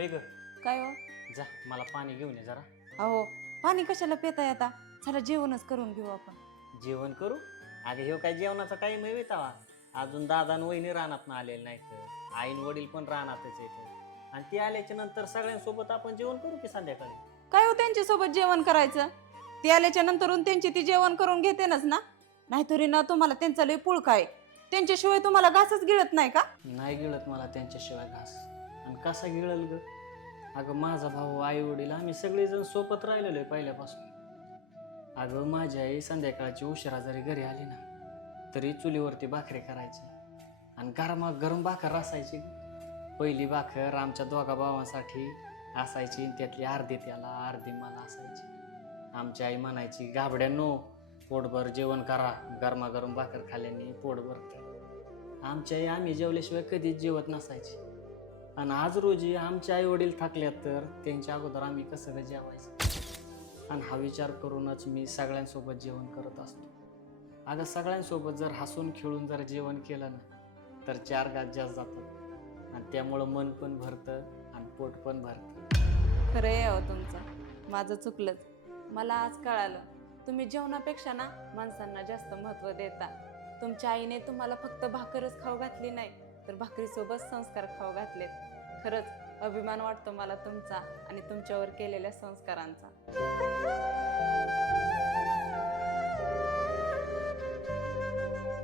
होय ग. काय हो? जा मला पाणी घेऊन ये जरा. अहो, पाणी कशाला पिताय आता? चला जेवणच करून घेऊ आपण. जेवण करू? अगं हे काय जेवणाचा टाइम आहे तवा. अजून दादा आणि वहिनी रानात आलेले नाहीत. आईन वडील पण रानातच येत आणि ती आल्याच्या नंतर सगळ्यांसोबत आपण जेवण करू की संध्याकाळी. काय हो त्यांच्या सोबत जेवण करायचं? ती आल्याच्या नंतरून त्यांची ती जेवण करून घेतेनच ना. नाहीतरी ना तुम्हाला त्यांचा लय पुळका आहे. त्यांच्याशिवाय तुम्हाला घासच गिळत नाही का? नाही गिळत मला त्यांच्याशिवाय घास. आणि कसा गिळल ग? अगं माझा भाऊ आई वडील आम्ही सगळेजण सोबत राहिलेलो आहे पहिल्यापासून. अगं माझी आई संध्याकाळची उशिरा जरी घरी आली ना तरी चुलीवरती भाकरी करायची आणि गरम भाकर असायची. पहिली भाकर आमच्या दोघा भावांसाठी असायची, त्यातली अर्धी त्याला अर्धी मला असायची. आमची आई म्हणायची, गाबड्यांनो पोटभर जेवण करा, गरमागरम भाकर खाल्ल्याने पोट भरतं. आमची आई आम्ही जेवल्याशिवाय कधीच जेवत नसायची. आणि आज रोजी आमचे आई वडील थकल्यात तर त्यांच्या अगोदर आम्ही कसं काय जेवायचं? आणि हा विचार करूनच मी सगळ्यांसोबत जेवण करत असतो. अगं सगळ्यांसोबत जर हसून खेळून जर जेवण केलं ना तर 4 घास जास्त जातात आणि त्यामुळं मन पण भरतं आणि पोट पण भरतं. खरं आहे हो तुमचं. माझं चुकलंच. मला आज कळालं तुम्ही जेवणापेक्षा ना माणसांना जास्त महत्त्व देता. तुमच्या आईने तुम्हाला फक्त भाकरच खाऊ घातली नाही तर भाकरीसोबत संस्कार खाऊ घातलेत. खरंच अभिमान वाटतो मला तुमचा आणि तुमच्यावर केलेल्या संस्कारांचा.